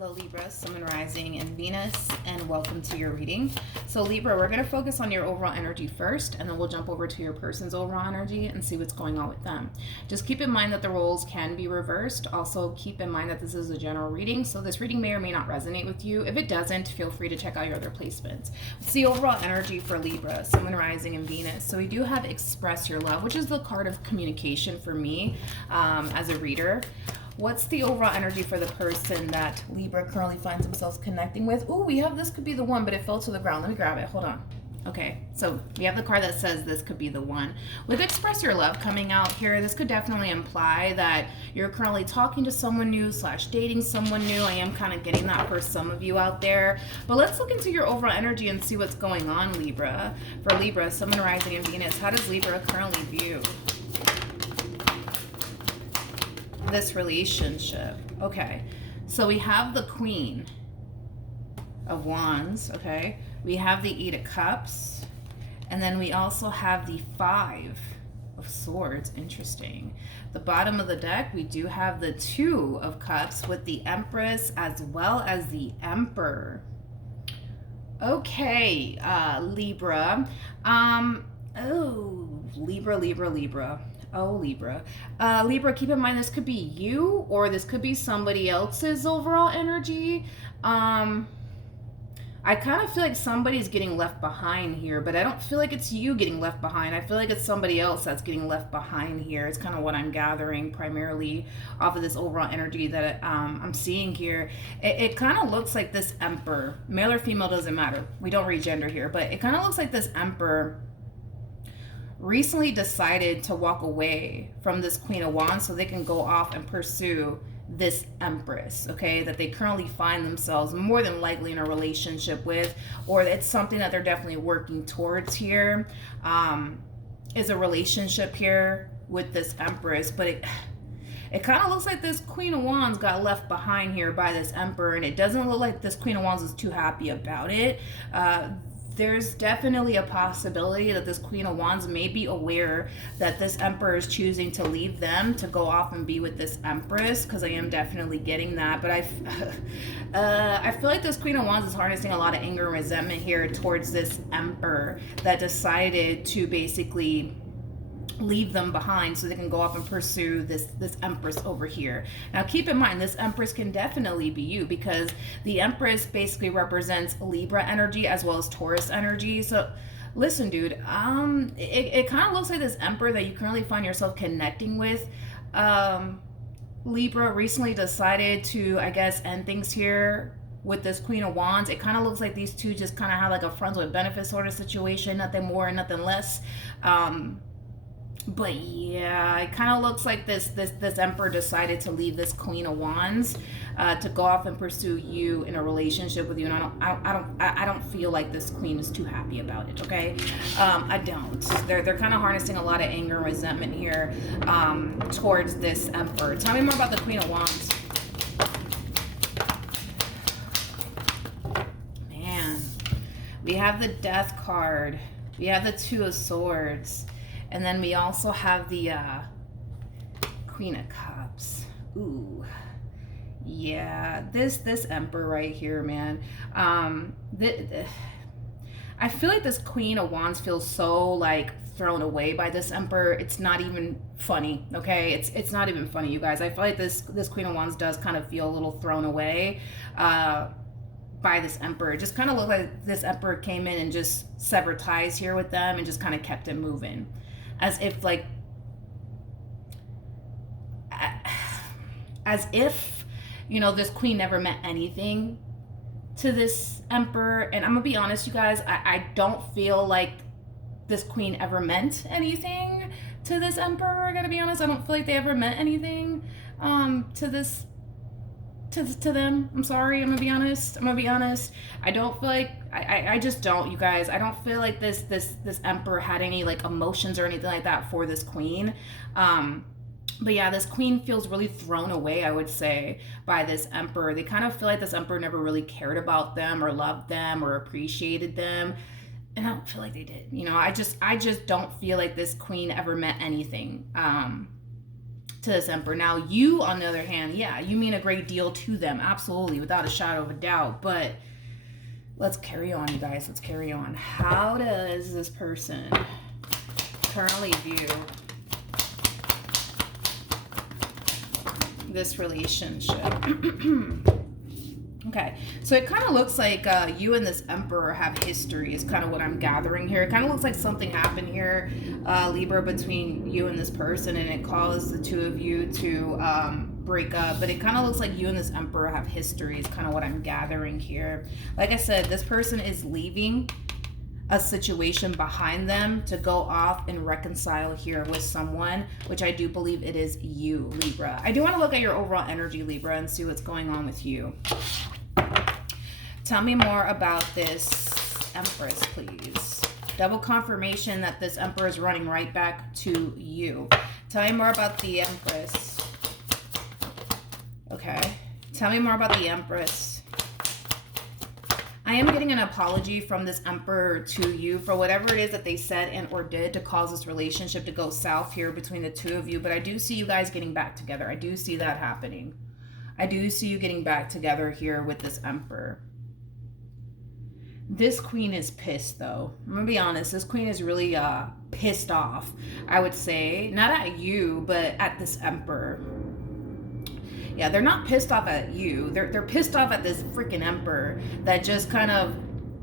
Hello Libra, Sun, Moon, Rising, and Venus, and welcome to your reading. So Libra, we're going to focus on your overall energy first, and then we'll jump over to your person's overall energy and see what's going on with them. Just keep in mind that the roles can be reversed. Also keep in mind that this is a general reading, so this reading may or may not resonate with you. If it doesn't, feel free to check out your other placements. It's the overall energy for Libra, Sun, Moon, Rising, and Venus. So we do have Express Your Love, which is the card of communication for me as a reader. What's the overall energy for the person that Libra currently finds themselves connecting with? Ooh, we have this could be the one, but it fell to the ground. Let me grab it. Hold on. Okay, so we have the card that says this could be the one. With Express Your Love coming out here, this could definitely imply that you're currently talking to someone new / dating someone new. I am kind of getting that for some of you out there. But let's look into your overall energy and see what's going on, Libra. For Libra, Sun, Moon, Rising, and Venus, how does Libra currently view this relationship? Okay, so we have the Queen of Wands, okay? We have the Eight of Cups, and then we also have the Five of Swords. Interesting. The bottom of the deck, we do have the Two of Cups with the Empress as well as the Emperor. Okay, Libra. Oh, Libra. Oh, Libra. Libra, keep in mind this could be you or this could be somebody else's overall energy. I kind of feel like somebody's getting left behind here, but I don't feel like it's you getting left behind. I feel like it's somebody else that's getting left behind here. It's kind of what I'm gathering primarily off of this overall energy that I'm seeing here. It kind of looks like this Emperor, male or female, doesn't matter. We don't read gender here, but it kind of looks like this Emperor recently decided to walk away from this Queen of Wands so they can go off and pursue this Empress, okay, that they currently find themselves more than likely in a relationship with, or it's something that they're definitely working towards here, is a relationship here with this Empress. But it kind of looks like this Queen of Wands got left behind here by this Emperor, and it doesn't look like this Queen of Wands is too happy about it. There's definitely a possibility that this Queen of Wands may be aware that this Emperor is choosing to leave them to go off and be with this Empress, because I am definitely getting that. But I feel like this Queen of Wands is harnessing a lot of anger and resentment here towards this Emperor that decided to basically leave them behind so they can go off and pursue this Empress over here. Now keep in mind, this Empress can definitely be you, because the Empress basically represents Libra energy as well as Taurus energy. So listen, dude, it kind of looks like this Emperor that you currently find yourself connecting with, Libra, recently decided to, I guess, end things here with this Queen of Wands. It kind of looks like these two just kind of have like a friends with benefits sort of situation, nothing more and nothing less. But yeah, it kind of looks like this Emperor decided to leave this Queen of Wands to go off and pursue you in a relationship with you, and I don't feel like this Queen is too happy about it. Okay, I don't. They're kind of harnessing a lot of anger and resentment here towards this Emperor. Tell me more about the Queen of Wands. Man, we have the Death card. We have the Two of Swords. And then we also have the Queen of Cups. Ooh, yeah, this Emperor right here, man. I feel like this Queen of Wands feels so like thrown away by this Emperor. It's not even funny, okay? It's not even funny, you guys. I feel like this Queen of Wands does kind of feel a little thrown away by this Emperor. It just kind of looked like this Emperor came in and just severed ties here with them and just kind of kept it moving. As if you know, this Queen never meant anything to this Emperor. And I'm gonna be honest, you guys, I don't feel like this Queen ever meant anything to this Emperor. I gotta be honest, I don't feel like they ever meant anything to them. I'm sorry, I'm gonna be honest. I don't feel like I just don't, you guys. I don't feel like this Emperor had any like emotions or anything like that for this Queen. But yeah, this Queen feels really thrown away, I would say, by this Emperor. They kind of feel like this Emperor never really cared about them or loved them or appreciated them. And I don't feel like they did. You know, I just don't feel like this Queen ever meant anything to this Emperor. Now, you, on the other hand, yeah, you mean a great deal to them. Absolutely, without a shadow of a doubt. But let's carry on, you guys. Let's carry on. How does this person currently view this relationship? Okay, so it kind of looks like you and this Emperor have history is kind of what I'm gathering here. It kind of looks like something happened here, Libra, between you and this person, and it caused the two of you to break up. But it kind of looks like you and this Emperor have history is kind of what I'm gathering here. Like I said, this person is leaving a situation behind them to go off and reconcile here with someone, which I do believe it is you, Libra. I do want to look at your overall energy, Libra, and see what's going on with you. Tell me more about this Empress, please. Double confirmation that this Emperor is running right back to you. Tell me more about the Empress. Okay. Tell me more about the Empress. I am getting an apology from this Emperor to you for whatever it is that they said and or did to cause this relationship to go south here between the two of you. But I do see you guys getting back together. I do see that happening. I do see you getting back together here with this Emperor. This Queen is pissed, though. I'm going to be honest. This Queen is really pissed off, I would say. Not at you, but at this Emperor. Yeah, they're not pissed off at you. They're pissed off at this freaking Emperor that just kind of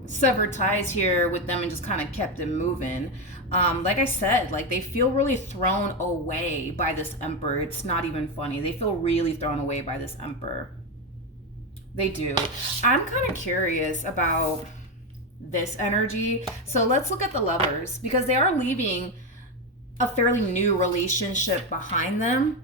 severed ties here with them and just kind of kept it moving. Like I said, like they feel really thrown away by this Emperor. It's not even funny. They feel really thrown away by this Emperor. They do. I'm kind of curious about this energy. So let's look at the Lovers, because they are leaving a fairly new relationship behind them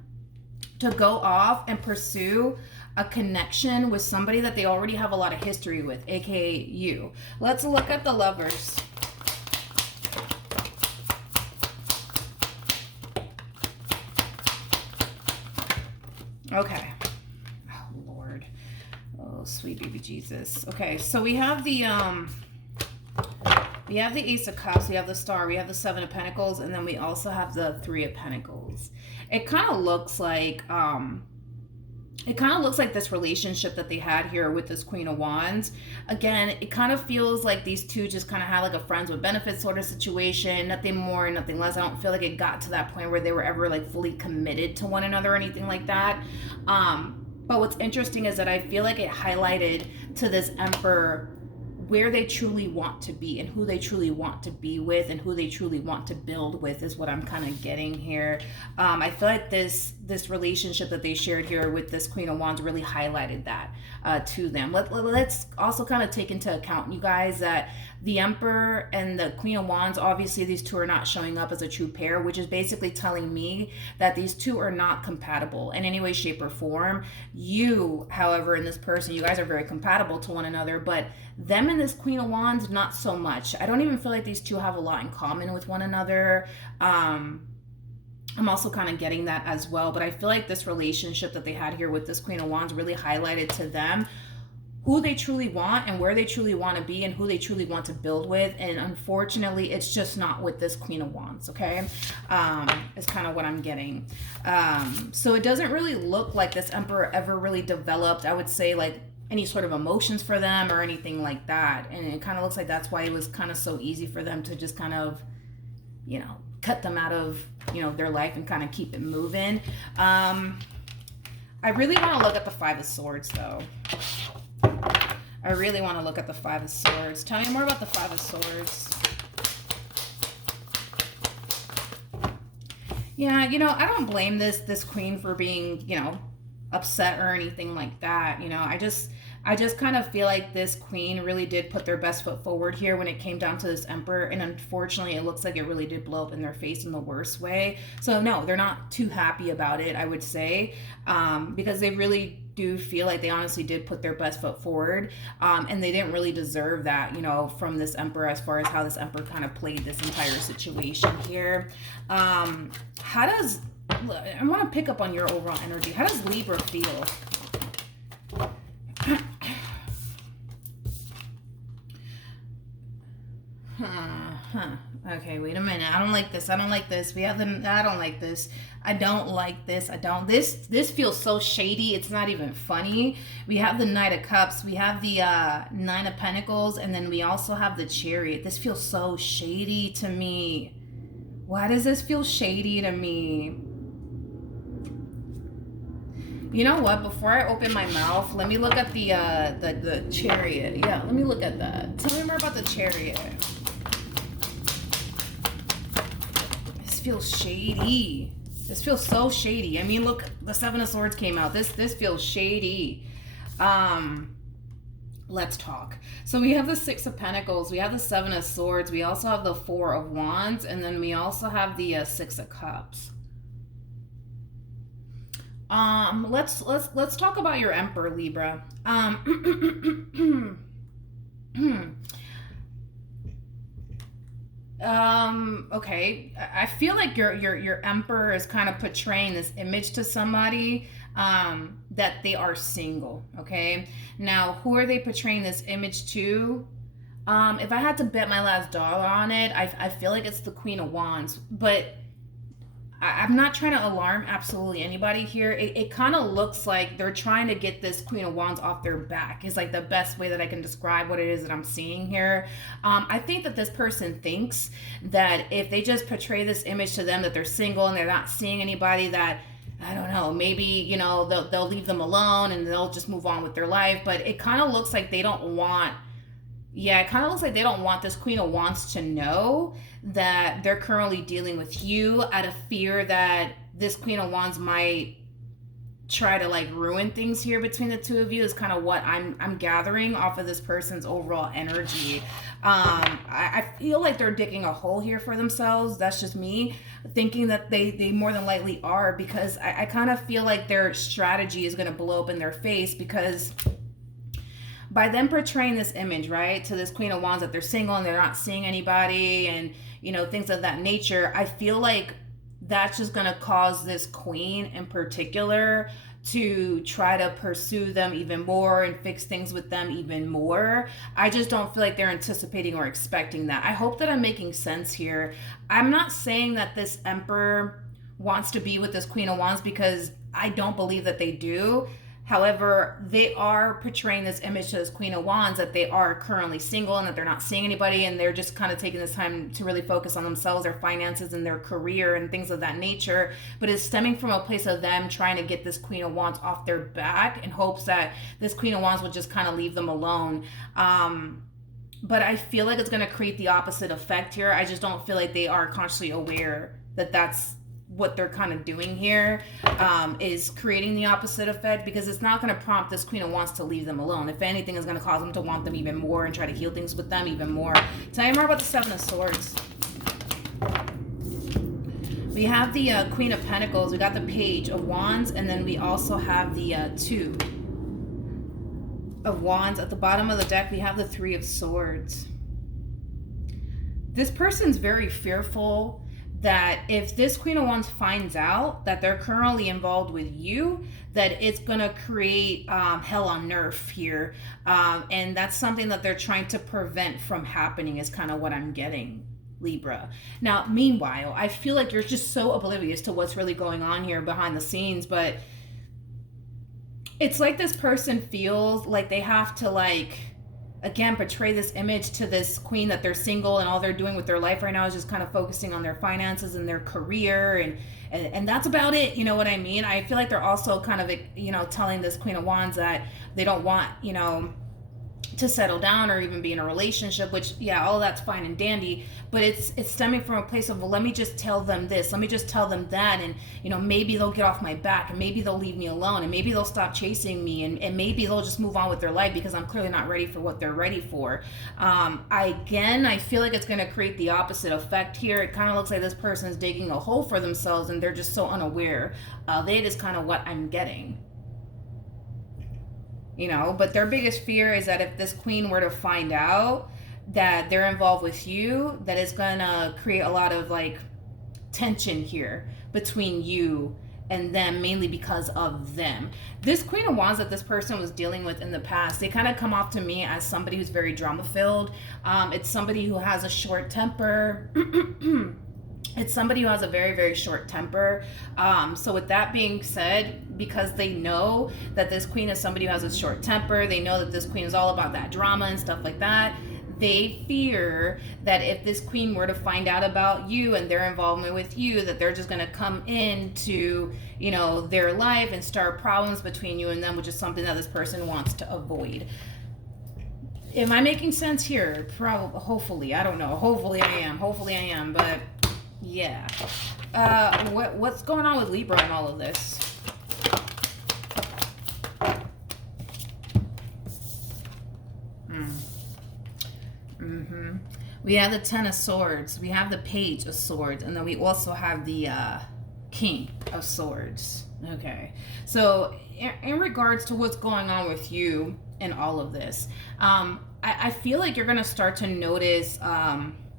to go off and pursue a connection with somebody that they already have a lot of history with, aka you. Let's look at the Lovers. Okay. Oh Lord. Oh sweet baby Jesus. Okay, so we have the Ace of Cups, we have the Star, we have the Seven of Pentacles, and then we also have the Three of Pentacles. It kind of looks like this relationship that they had here with this Queen of Wands. Again, it kind of feels like these two just kind of had like a friends with benefits sort of situation, nothing more, nothing less. I don't feel like it got to that point where they were ever like fully committed to one another or anything like that. But what's interesting is that I feel like it highlighted to this Emperor where they truly want to be and who they truly want to be with and who they truly want to build with is what I'm kind of getting here. I feel like this relationship that they shared here with this Queen of Wands really highlighted that to them. Let's also kind of take into account, you guys, that the Emperor and the Queen of Wands, obviously these two are not showing up as a true pair, which is basically telling me that these two are not compatible in any way, shape, or form. You, however, in this person, you guys are very compatible to one another, but them and this Queen of Wands, not so much. I don't even feel like these two have a lot in common with one another. I'm also kind of getting that as well, but I feel like this relationship that they had here with this Queen of Wands really highlighted to them who they truly want and where they truly want to be and who they truly want to build with. And unfortunately, it's just not with this Queen of Wands, okay? Is kind of what I'm getting. So it doesn't really look like this Emperor ever really developed, I would say, like any sort of emotions for them or anything like that. And it kind of looks like that's why it was kind of so easy for them to just kind of, you know, cut them out of, you know, their life and kind of keep it moving. I really want to look at the Five of Swords, though. I really want to look at the Five of Swords. Tell me more about the Five of Swords. Yeah, you know, I don't blame this queen for being, you know, upset or anything like that. You know, I just kind of feel like this queen really did put their best foot forward here when it came down to this Emperor, and unfortunately it looks like it really did blow up in their face in the worst way. So no, they're not too happy about it, I would say, because they really do feel like they honestly did put their best foot forward, and they didn't really deserve that, you know, from this Emperor, as far as how this Emperor kind of played this entire situation here. How does, I want to pick up on your overall energy. How does Libra feel? Okay, wait a minute. I don't like this. I don't like this. We have the. I don't like this. I don't like this. I don't. This feels so shady. It's not even funny. We have the Knight of Cups. We have the Nine of Pentacles, and then we also have the Chariot. This feels so shady to me. Why does this feel shady to me? You know what? Before I open my mouth, let me look at the Chariot. Yeah, let me look at that. Tell me more about the Chariot. This feels shady. This feels so shady. I mean, look, the Seven of Swords came out. This feels shady. Let's talk. So we have the Six of Pentacles. We have the Seven of Swords. We also have the Four of Wands, and then we also have the Six of Cups. Let's talk about your Emperor, Libra. Okay. I feel like your Emperor is kind of portraying this image to somebody that they are single. Okay. Now, who are they portraying this image to? If I had to bet my last dollar on it, I feel like it's the Queen of Wands, but I'm not trying to alarm absolutely anybody here. It kind of looks like they're trying to get this Queen of Wands off their back is like the best way that I can describe what it is that I'm seeing here. I think that this person thinks that if they just portray this image to them that they're single and they're not seeing anybody, that I don't know, maybe, you know, they'll leave them alone and they'll just move on with their life. But it kind of looks like they don't want, it kind of looks like they don't want this Queen of Wands to know that they're currently dealing with you out of fear that this Queen of Wands might try to like ruin things here between the two of you is kind of what I'm gathering off of this person's overall energy. I feel like they're digging a hole here for themselves. That's just me thinking that they more than likely are, because I kind of feel like their strategy is going to blow up in their face, because by them portraying this image, right, to this Queen of Wands that they're single and they're not seeing anybody and, you know, things of that nature, I feel like that's just going to cause this queen in particular to try to pursue them even more and fix things with them even more. I just don't feel like they're anticipating or expecting that. I hope that I'm making sense here. I'm not saying that this Emperor wants to be with this Queen of Wands, because I don't believe that they do. However, they are portraying this image to this Queen of Wands that they are currently single and that they're not seeing anybody, and they're just kind of taking this time to really focus on themselves, their finances, and their career and things of that nature. But it's stemming from a place of them trying to get this Queen of Wands off their back in hopes that this Queen of Wands will just kind of leave them alone. But I feel like it's going to create the opposite effect here. I just don't feel like they are consciously aware that that's what they're kind of doing here, is creating the opposite effect, because it's not going to prompt this Queen of Wands to leave them alone. If anything, is going to cause them to want them even more and try to heal things with them even more. Tell me more about the Seven of Swords. We have the Queen of Pentacles, we got the Page of Wands, and then we also have the Two of Wands. At the bottom of the deck, we have the Three of Swords. This person's very fearful that if this Queen of Wands finds out that they're currently involved with you, that it's gonna create hell on earth here. And that's something that they're trying to prevent from happening, is kind of what I'm getting, Libra. Now, meanwhile, I feel like you're just so oblivious to what's really going on here behind the scenes, but it's like this person feels like they have to, like, again, portray this image to this queen that they're single and all they're doing with their life right now is just kind of focusing on their finances and their career, and that's about it. You know what I mean? I feel like they're also kind of, you know, telling this Queen of Wands that they don't want, you know, to settle down or even be in a relationship, which, yeah, all that's fine and dandy, but it's stemming from a place of, well, let me just tell them this, let me just tell them that, and, you know, maybe they'll get off my back, and maybe they'll leave me alone, and maybe they'll stop chasing me, and maybe they'll just move on with their life, because I'm clearly not ready for what they're ready for. I feel like it's going to create the opposite effect here. It kind of looks like this person is digging a hole for themselves, and they're just so unaware of it, is kind of what I'm getting. You know, but their biggest fear is that if this queen were to find out that they're involved with you, that it's gonna create a lot of, like, tension here between you and them mainly because of them. This Queen of Wands that this person was dealing with in the past, they kind of come off to me as somebody who's very drama filled. It's somebody who has a short temper. It's somebody who has a very, very short temper. So with that being said, because they know that this queen is somebody who has a short temper, they know that this queen is all about that drama and stuff like that. They fear that if this queen were to find out about you and their involvement with you, that they're just going to come into, you know, their life and start problems between you and them, which is something that this person wants to avoid. Am I making sense here? Probably, hopefully. I don't know. Hopefully I am. But yeah. What's going on with Libra and all of this? We have the Ten of Swords, we have the Page of Swords, and then we also have the King of Swords. Okay, so in regards to what's going on with you and all of this, I feel like you're going to start to notice,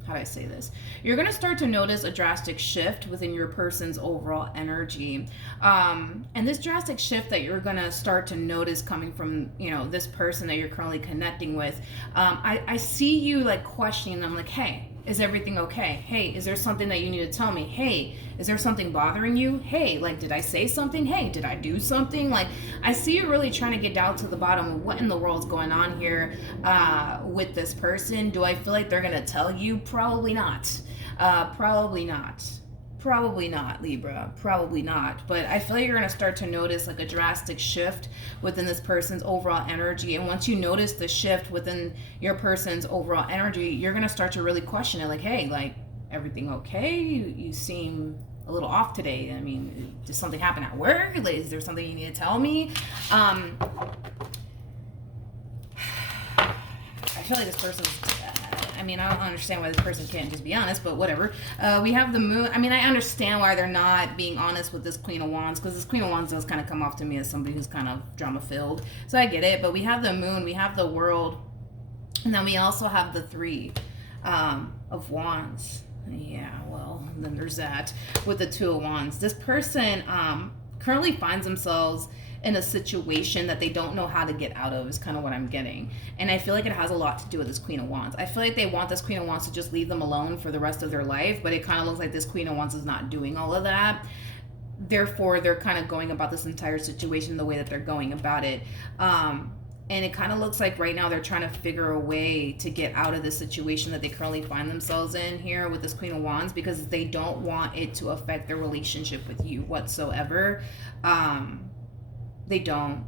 how do I say this? You're going to start to notice a drastic shift within your person's overall energy. And this drastic shift that you're going to start to notice coming from, you know, this person that you're currently connecting with, I see you like questioning them like, hey, is everything okay? Hey, is there something that you need to tell me? Hey, is there something bothering you? Hey, like, did I say something? Hey, did I do something? Like, I see you really trying to get down to the bottom of what in the world's going on here with this person. Do I feel like they're going to tell you? Probably not. Probably not, Libra. Probably not. But I feel like you're going to start to notice like a drastic shift within this person's overall energy. And once you notice the shift within your person's overall energy, you're going to start to really question it. Like, hey, like, everything okay? You seem a little off today. I mean, did something happen at work? Like, is there something you need to tell me? I feel like this person's... I mean, I don't understand why this person can't just be honest, but whatever. We have the Moon. I mean, I understand why they're not being honest with this Queen of Wands, because this Queen of Wands does kind of come off to me as somebody who's kind of drama-filled. So I get it, but we have the Moon, we have the World, and then we also have the Three of Wands. Yeah, well, then there's that with the Two of Wands. This person currently finds themselves in a situation that they don't know how to get out of is kind of what I'm getting. And I feel like it has a lot to do with this Queen of Wands. I feel like they want this Queen of Wands to just leave them alone for the rest of their life, but it kind of looks like this Queen of Wands is not doing all of that. Therefore, they're kind of going about this entire situation the way that they're going about it. And it kind of looks like right now they're trying to figure a way to get out of this situation that they currently find themselves in here with this Queen of Wands, because they don't want it to affect their relationship with you whatsoever. They don't.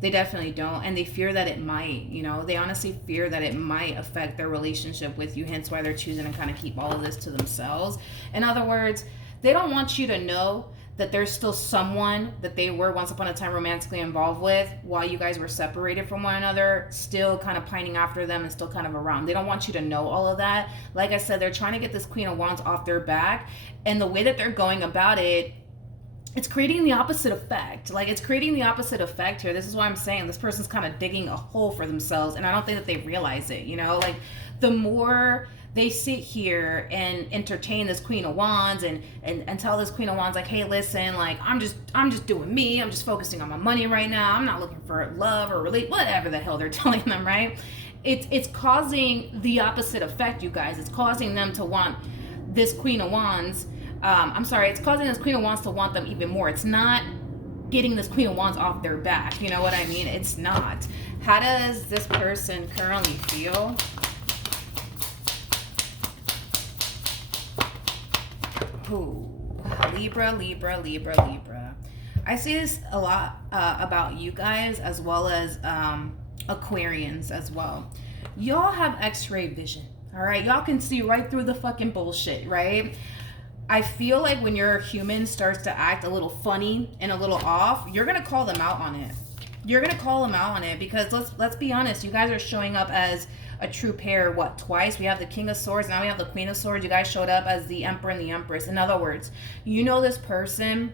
They definitely don't. And they fear that it might, you know, they honestly fear that it might affect their relationship with you. Hence why they're choosing to kind of keep all of this to themselves. In other words, they don't want you to know that there's still someone that they were once upon a time romantically involved with while you guys were separated from one another, still kind of pining after them and still kind of around. They don't want you to know all of that. Like I said, they're trying to get this Queen of Wands off their back. And the way that they're going about it, it's creating the opposite effect. Like, it's creating the opposite effect here. This is why I'm saying this person's kind of digging a hole for themselves, and I don't think that they realize it, you know? Like, the more they sit here and entertain this Queen of Wands and tell this Queen of Wands, like, hey, listen, like, I'm just doing me. I'm just focusing on my money right now. I'm not looking for love or really whatever the hell they're telling them, right? It's causing the opposite effect, you guys. It's causing them to want this Queen of Wands. It's causing this Queen of Wands to want them even more. It's not getting this Queen of Wands off their back. You know what I mean? It's not. How does this person currently feel? Ooh, Libra. I see this a lot about you guys, as well as Aquarians as well. Y'all have X-ray vision, all right? Y'all can see right through the fucking bullshit, right? I feel like when your human starts to act a little funny and a little off, you're going to call them out on it. You're going to call them out on it, because let's be honest, you guys are showing up as a true pair, twice? We have the King of Swords, now we have the Queen of Swords. You guys showed up as the Emperor and the Empress. In other words, you know this person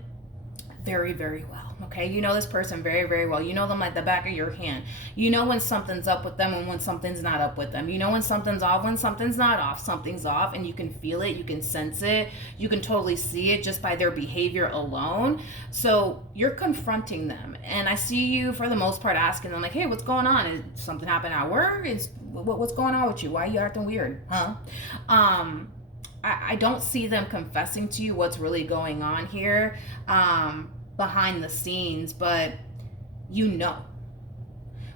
very, very well. Okay, you know this person very, very well. You know them like the back of your hand. You know when something's up with them and when something's not up with them. You know when something's off, when something's not off. Something's off, and you can feel it, you can sense it, you can totally see it just by their behavior alone. So you're confronting them, and I see you for the most part asking them like, hey, what's going on? Is something happened at work? What's going on with you? Why are you acting weird? Huh? I don't see them confessing to you what's really going on here behind the scenes, but you know.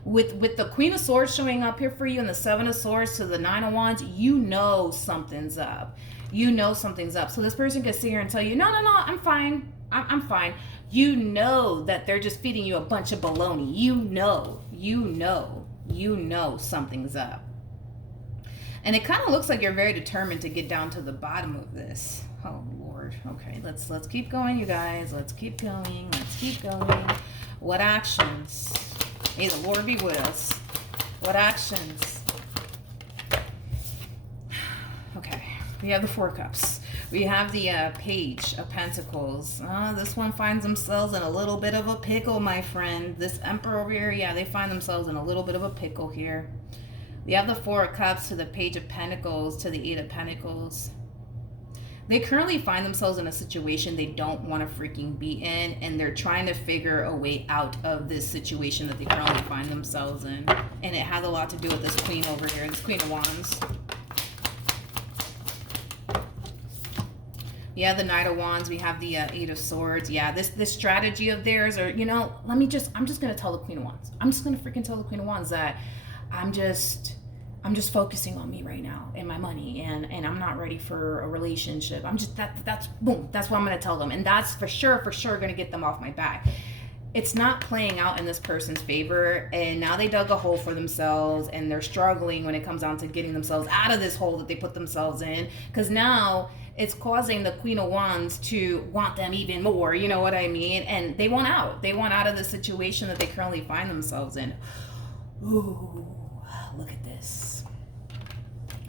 With the Queen of Swords showing up here for you and the Seven of Swords to the Nine of Wands, you know something's up. You know something's up. So this person can sit here and tell you, no, I'm fine. I'm fine. You know that they're just feeding you a bunch of baloney. You know something's up. And it kind of looks like you're very determined to get down to the bottom of this. Oh, Lord. Okay, let's keep going, you guys. Let's keep going. What actions? May the Lord be with us. What actions? Okay, we have the Four of Cups. We have the Page of Pentacles. This one finds themselves in a little bit of a pickle, my friend. This Emperor over here, yeah, they find themselves in a little bit of a pickle here. We have the Four of Cups to the Page of Pentacles to the Eight of Pentacles. They currently find themselves in a situation they don't want to freaking be in, and they're trying to figure a way out of this situation that they currently find themselves in. And it has a lot to do with this Queen over here, this Queen of Wands. Yeah, the Knight of Wands. We have the Eight of Swords. Yeah, this strategy of theirs, or, you know, I'm just going to tell the Queen of Wands. I'm just going to freaking tell the Queen of Wands that I'm just focusing on me right now and my money, and I'm not ready for a relationship. That's what I'm going to tell them. And that's for sure going to get them off my back. It's not playing out in this person's favor, and now they dug a hole for themselves, and they're struggling when it comes down to getting themselves out of this hole that they put themselves in, because now it's causing the Queen of Wands to want them even more, you know what I mean? And they want out. They want out of the situation that they currently find themselves in. Ooh, look at this.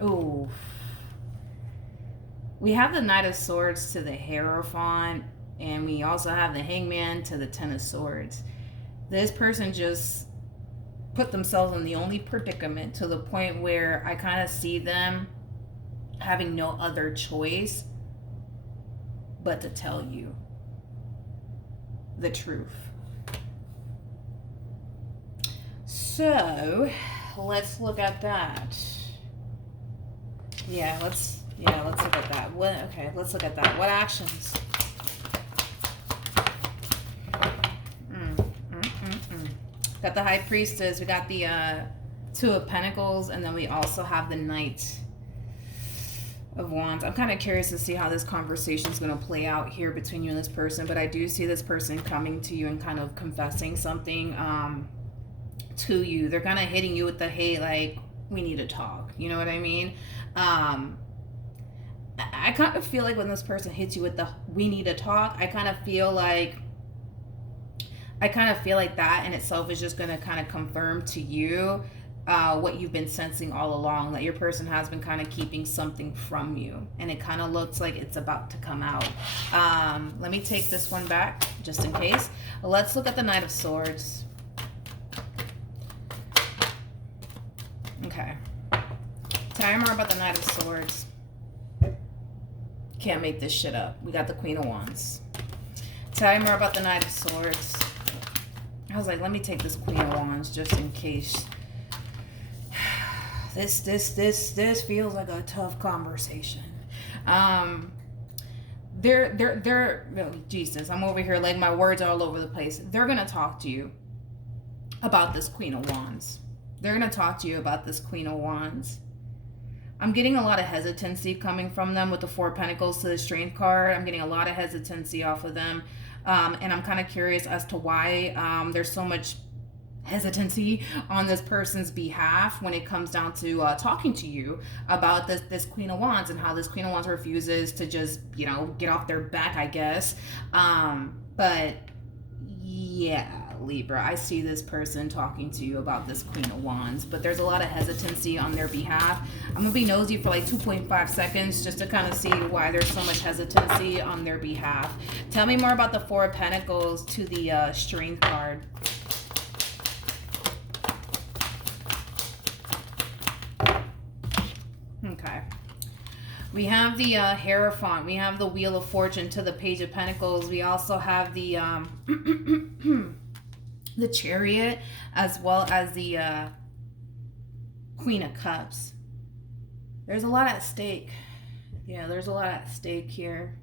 Ooh. We have the Knight of Swords to the Hierophant, and we also have the Hangman to the Ten of Swords. This person just put themselves in the only predicament to the point where I kind of see them having no other choice but to tell you the truth. So let's look at that. Let's look at that. Let's look at that. What actions? Got the High Priestess. We got the Two of Pentacles, and then we also have the Knight of Wands. I'm kind of curious to see how this conversation is going to play out here between you and this person, but I do see this person coming to you and kind of confessing something to you. They're kind of hitting you with the, hey, like, we need to talk. You know what I mean? I kind of feel like when this person hits you with the, we need to talk, I kind of feel like that in itself is just going to kind of confirm to you what you've been sensing all along, that your person has been kind of keeping something from you, and it kind of looks like it's about to come out. Let me take this one back just in case. Let's look at the Knight of Swords. Okay. Tell me more about the Knight of Swords. Can't make this shit up. We got the Queen of Wands. Tell me more about the Knight of Swords. I was like, let me take this Queen of Wands just in case. This feels like a tough conversation. They're oh, Jesus, I'm over here like my words are all over the place. They're gonna talk to you about this Queen of Wands. They're gonna talk to you about this Queen of Wands. I'm getting a lot of hesitancy coming from them with the Four of Pentacles to the Strength card. I'm getting a lot of hesitancy off of them. And I'm kind of curious as to why there's so much hesitancy on this person's behalf when it comes down to talking to you about this Queen of Wands, and how this Queen of Wands refuses to just, get off their back, I guess. But yeah, Libra. I see this person talking to you about this Queen of Wands, but there's a lot of hesitancy on their behalf. I'm going to be nosy for like 2.5 seconds just to kind of see why there's so much hesitancy on their behalf. Tell me more about the Four of Pentacles to the Strength card. Okay. We have the Hierophant. We have the Wheel of Fortune to the Page of Pentacles. We also have the the Chariot, as well as the Queen of Cups. There's a lot at stake. Yeah, there's a lot at stake here.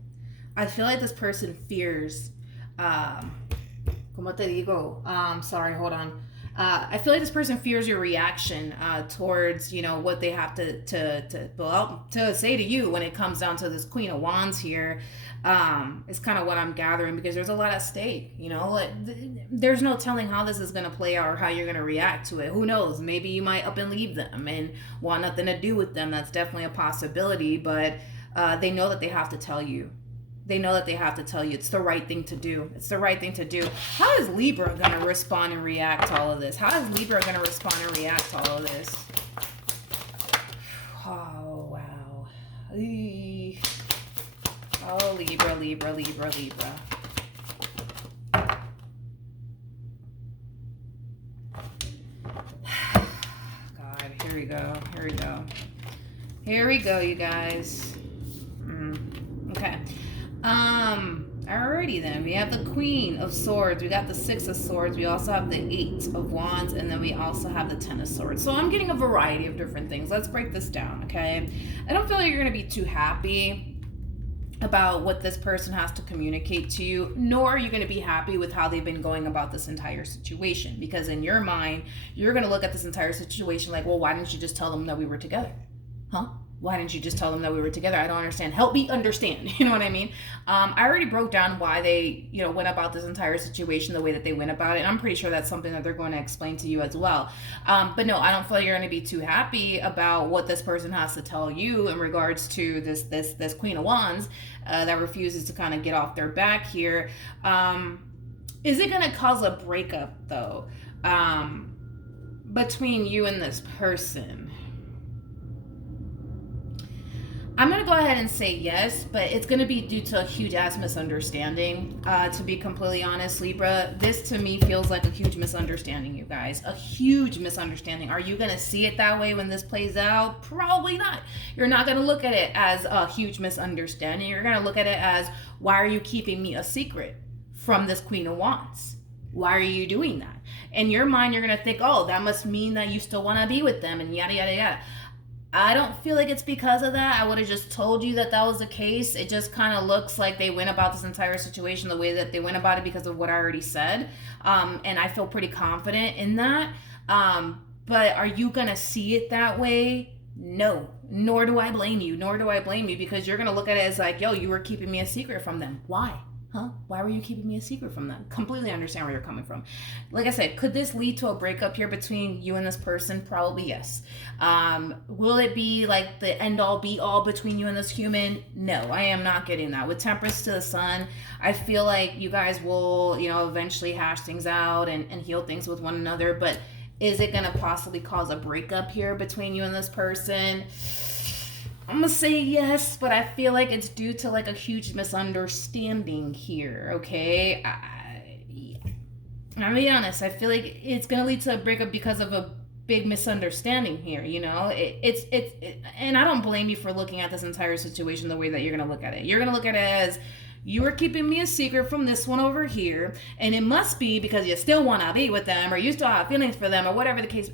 I feel like this person fears. Como te digo? Sorry, hold on. I feel like this person fears your reaction towards, you know, what they have to say to you when it comes down to this Queen of Wands here. It's kind of what I'm gathering, because there's a lot at stake, you know. There's no telling how this is going to play out or how you're going to react to it. Who knows? Maybe you might up and leave them and want nothing to do with them. That's definitely a possibility, but they know that they have to tell you. They know that they have to tell you. It's the right thing to do. It's the right thing to do. How is Libra going to respond and react to all of this? How is Libra going to respond and react to all of this? Oh, wow. Oh, Libra, Libra, Libra, Libra. God, here we go. Here we go. Here we go, you guys. Okay. Alrighty then, we have the Queen of Swords, we got the Six of Swords, we also have the Eight of Wands, and then we also have the Ten of Swords. So I'm getting a variety of different things. Let's break this down, okay? I don't feel like you're going to be too happy about what this person has to communicate to you, nor are you going to be happy with how they've been going about this entire situation, because in your mind, you're going to look at this entire situation like, well, why didn't you just tell them that we were together? Huh? Why didn't you just tell them that we were together? I don't understand. Help me understand. You know what I mean? I already broke down why they, you know, went about this entire situation the way that they went about it. And I'm pretty sure that's something that they're going to explain to you as well. But no, I don't feel like you're going to be too happy about what this person has to tell you in regards to this Queen of Wands that refuses to kind of get off their back here. Is it going to cause a breakup though, between you and this person? I'm going to go ahead and say yes, but it's going to be due to a huge ass misunderstanding. To be completely honest, Libra, this to me feels like a huge misunderstanding, you guys. A huge misunderstanding. Are you going to see it that way when this plays out? Probably not. You're not going to look at it as a huge misunderstanding. You're going to look at it as, why are you keeping me a secret from this Queen of Wands? Why are you doing that? In your mind, you're going to think, oh, that must mean that you still want to be with them and yada, yada, yada. I don't feel like it's because of that. I would have just told you that that was the case. It just kind of looks like they went about this entire situation the way that they went about it because of what I already said. And I feel pretty confident in that. But are you going to see it that way? No. Nor do I blame you. Nor do I blame you, because you're going to look at it as like, yo, you were keeping me a secret from them. Why? Huh? Why were you keeping me a secret from them? Completely understand where you're coming from. Like I said, could this lead to a breakup here between you and this person? Probably yes. Will it be like the end all be all between you and this human? No, I am not getting that. With Temperance to the Sun, I feel like you guys will, you know, eventually hash things out and heal things with one another. But is it going to possibly cause a breakup here between you and this person? I'm going to say yes, but I feel like it's due to like a huge misunderstanding here, okay? I'll be honest, I feel like it's going to lead to a breakup because of a big misunderstanding here, you know? And I don't blame you for looking at this entire situation the way that you're going to look at it. You're going to look at it as, you are keeping me a secret from this one over here, and it must be because you still want to be with them, or you still have feelings for them, or whatever the case.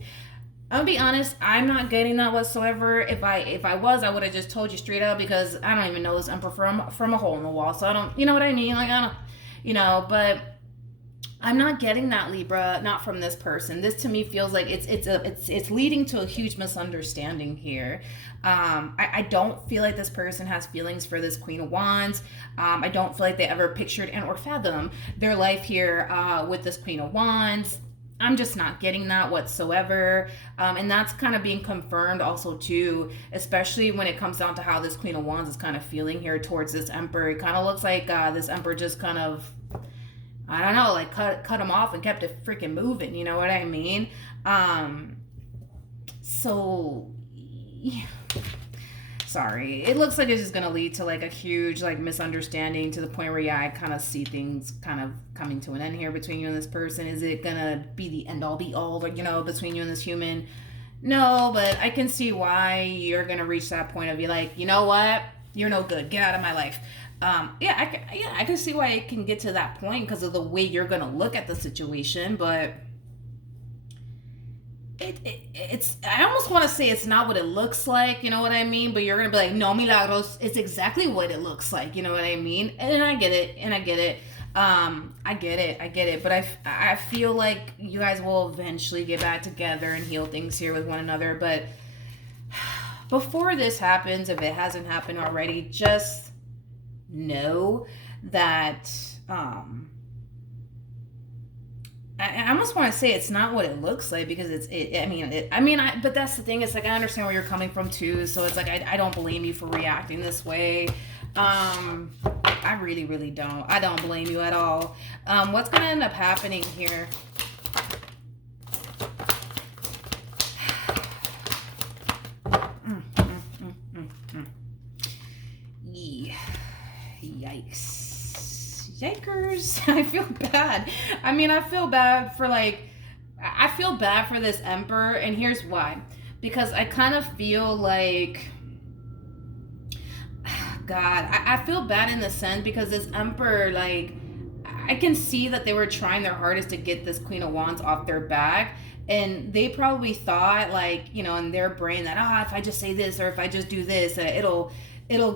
I'll be honest, I'm not getting that whatsoever. If I was, I would have just told you straight up, because I don't even know this Emperor from a hole in the wall. So I don't, you know what I mean? Like, I don't, you know, but I'm not getting that, Libra, not from this person. This to me feels like it's leading to a huge misunderstanding here. I don't feel like this person has feelings for this Queen of Wands. I don't feel like they ever pictured and or fathomed their life here with this Queen of Wands. I'm just not getting that whatsoever. And that's kind of being confirmed also too, especially when it comes down to how this Queen of Wands is kind of feeling here towards this Emperor. It kind of looks like this Emperor just kind of, I don't know, like cut them off and kept it freaking moving. You know what I mean? So yeah. Sorry, it looks like it's just gonna lead to like a huge like misunderstanding to the point where, yeah, I kind of see things kind of coming to an end here between you and this person. Is it gonna be the end all be all, like, you know, between you and this human? No, but I can see why you're gonna reach that point of be like, you know what, you're no good, get out of my life. I can see why it can get to that point because of the way you're gonna look at the situation, but it's I almost want to say it's not what it looks like, you know what I mean? But you're gonna be like, no, Milagros, it's exactly what it looks like, you know what I mean? And I get it, I get it. But I feel like you guys will eventually get back together and heal things here with one another. But before this happens, if it hasn't happened already, just know that I almost want to say it's not what it looks like because but that's the thing. It's like I understand where you're coming from too. So it's like I don't blame you for reacting this way. I really, really don't. I don't blame you at all. What's gonna end up happening here? Yikes. Yikers. I feel bad. I mean, I feel bad for this Emperor, and here's why. Because I kind of feel like, God, I feel bad in the sense because this Emperor, like, I can see that they were trying their hardest to get this Queen of Wands off their back, and they probably thought, like, you know, in their brain that, if I just say this or if I just do this, it'll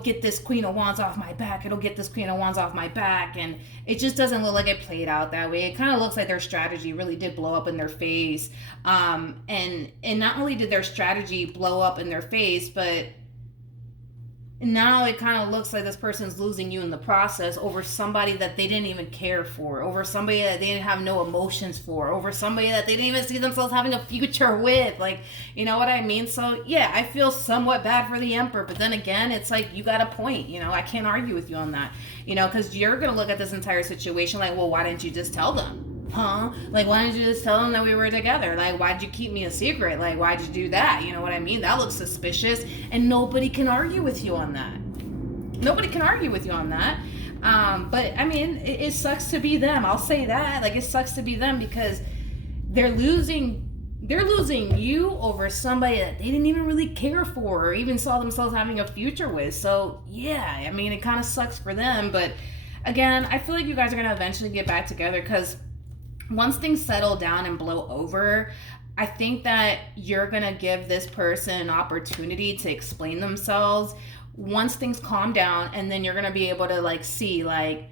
get this Queen of Wands off my back. It'll get this Queen of Wands off my back. And it just doesn't look like it played out that way. It kind of looks like their strategy really did blow up in their face. And not only did their strategy blow up in their face, but now it kind of looks like this person's losing you in the process over somebody that they didn't even care for, over somebody that they didn't have no emotions for, over somebody that they didn't even see themselves having a future with. Like, you know what I mean? So yeah, I feel somewhat bad for the Emperor, but then again, it's like, you got a point, you know, I can't argue with you on that, you know, because you're going to look at this entire situation like, well, why didn't you just tell them? Huh? Like, why didn't you just tell them that we were together? Like, why'd you keep me a secret? Like, why'd you do that? You know what I mean? That looks suspicious, and nobody can argue with you on that. Nobody can argue with you on that. But I mean, it sucks to be them. I'll say that. Like, it sucks to be them because they're losing you over somebody that they didn't even really care for or even saw themselves having a future with. So yeah, I mean, it kind of sucks for them. But again, I feel like you guys are going to eventually get back together because once things settle down and blow over, I think that you're going to give this person an opportunity to explain themselves once things calm down, and then you're going to be able to like see like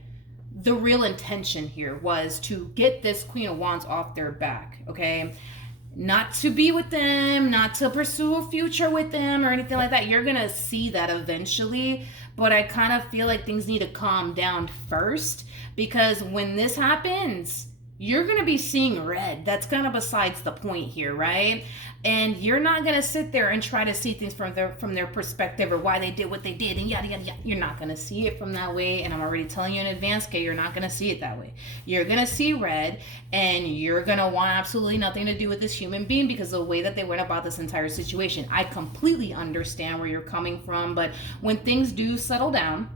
the real intention here was to get this Queen of Wands off their back, okay? Not to be with them, not to pursue a future with them or anything like that. You're going to see that eventually, but I kind of feel like things need to calm down first because when this happens, you're going to be seeing red. That's kind of besides the point here, right? And you're not going to sit there and try to see things from their perspective or why they did what they did and yada, yada, yada. You're not going to see it from that way. And I'm already telling you in advance, okay, you're not going to see it that way. You're going to see red, and you're going to want absolutely nothing to do with this human being because of the way that they went about this entire situation. I completely understand where you're coming from, but when things do settle down,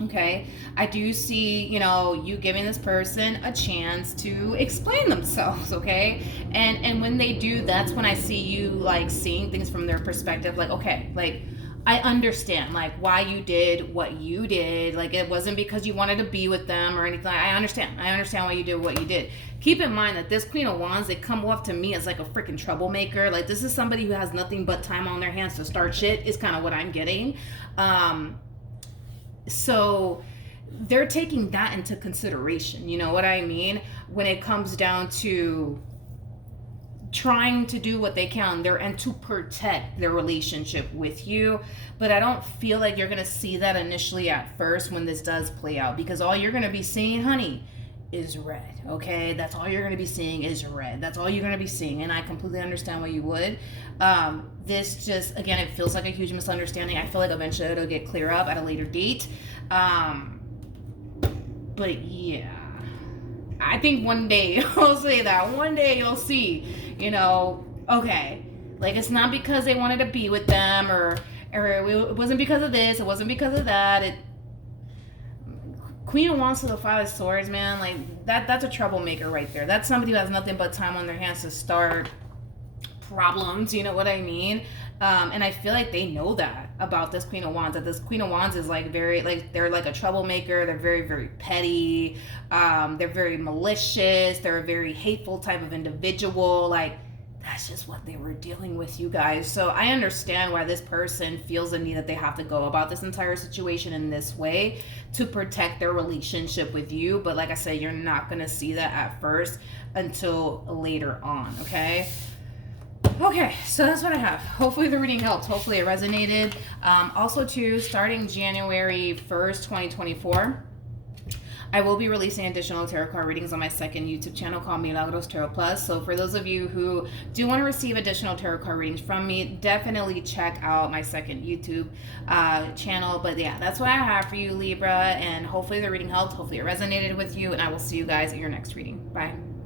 okay, I do see, you know, you giving this person a chance to explain themselves, okay? And when they do, that's when I see you, like, seeing things from their perspective, like, okay, like, I understand, like, why you did what you did. Like, it wasn't because you wanted to be with them or anything. I understand why you did what you did. Keep in mind that this Queen of Wands, they come off to me as, like, a freaking troublemaker. Like, this is somebody who has nothing but time on their hands to start shit, is kind of what I'm getting. So they're taking that into consideration, you know what I mean? When it comes down to trying to do what they can there and to protect their relationship with you. But I don't feel like you're going to see that initially at first when this does play out, because all you're going to be seeing, honey, is red, okay? That's all you're going to be seeing is red. That's all you're going to be seeing, and I completely understand why you would. This just, again, it feels like a huge misunderstanding. I feel like eventually it'll get clear up at a later date. But yeah, I think one day, I'll say that, one day you'll see, you know, okay, like it's not because they wanted to be with them, or it wasn't because of this, it wasn't because of that. Queen of Wands to the Five of Swords, man, like that's a troublemaker right there. That's somebody who has nothing but time on their hands to start problems, you know what I mean? And I feel like they know that about this Queen of Wands, that this Queen of Wands is like very, like, they're like a troublemaker. They're very, very petty. They're very malicious. They're a very hateful type of individual. Like, that's just what they were dealing with, you guys. So I understand why this person feels the need that they have to go about this entire situation in this way to protect their relationship with you. But like I said, you're not going to see that at first until later on, okay? Okay, so that's what I have. Hopefully the reading helped. Hopefully it resonated. Also, too, starting January 1st, 2024, I will be releasing additional tarot card readings on my second YouTube channel called Milagros Tarot Plus. So for those of you who do want to receive additional tarot card readings from me, definitely check out my second YouTube channel. But yeah, that's what I have for you, Libra. And hopefully the reading helped. Hopefully it resonated with you. And I will see you guys in your next reading. Bye.